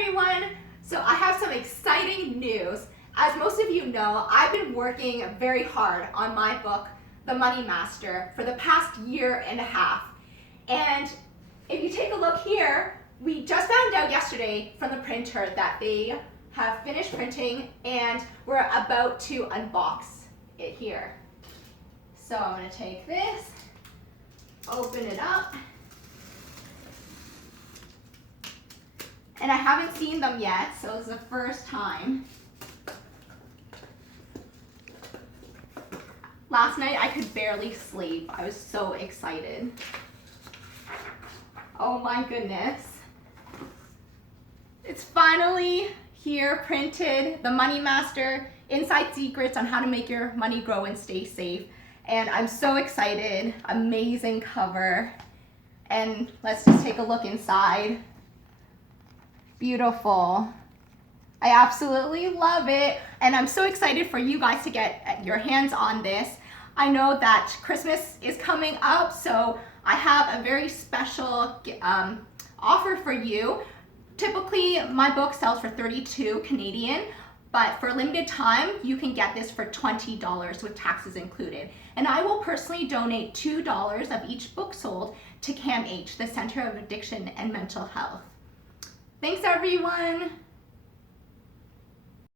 everyone! So I have some exciting news. As most of you know, I've been working very hard on my book, The Money Master, for the past year and a half. And if you take a look here, we just found out yesterday from the printer that they have finished printing and we're about to unbox it here. So I'm going to take this, open it up. And I haven't seen them yet, so it's the first time. Last night I could barely sleep. I was so excited. Oh my goodness. It's finally here, printed, The Money Master, Inside Secrets on how to make your money grow and stay safe. And I'm so excited. Amazing cover. And let's just take a look inside. Beautiful. I absolutely love it, and I'm so excited for you guys to get your hands on this. I know that Christmas is coming up, so I have a very special offer for you. Typically, my book sells for $32 Canadian, but for a limited time, you can get this for $20 with taxes included. And I will personally donate $2 of each book sold to CAMH, the Center of Addiction and Mental Health. Thanks, everyone.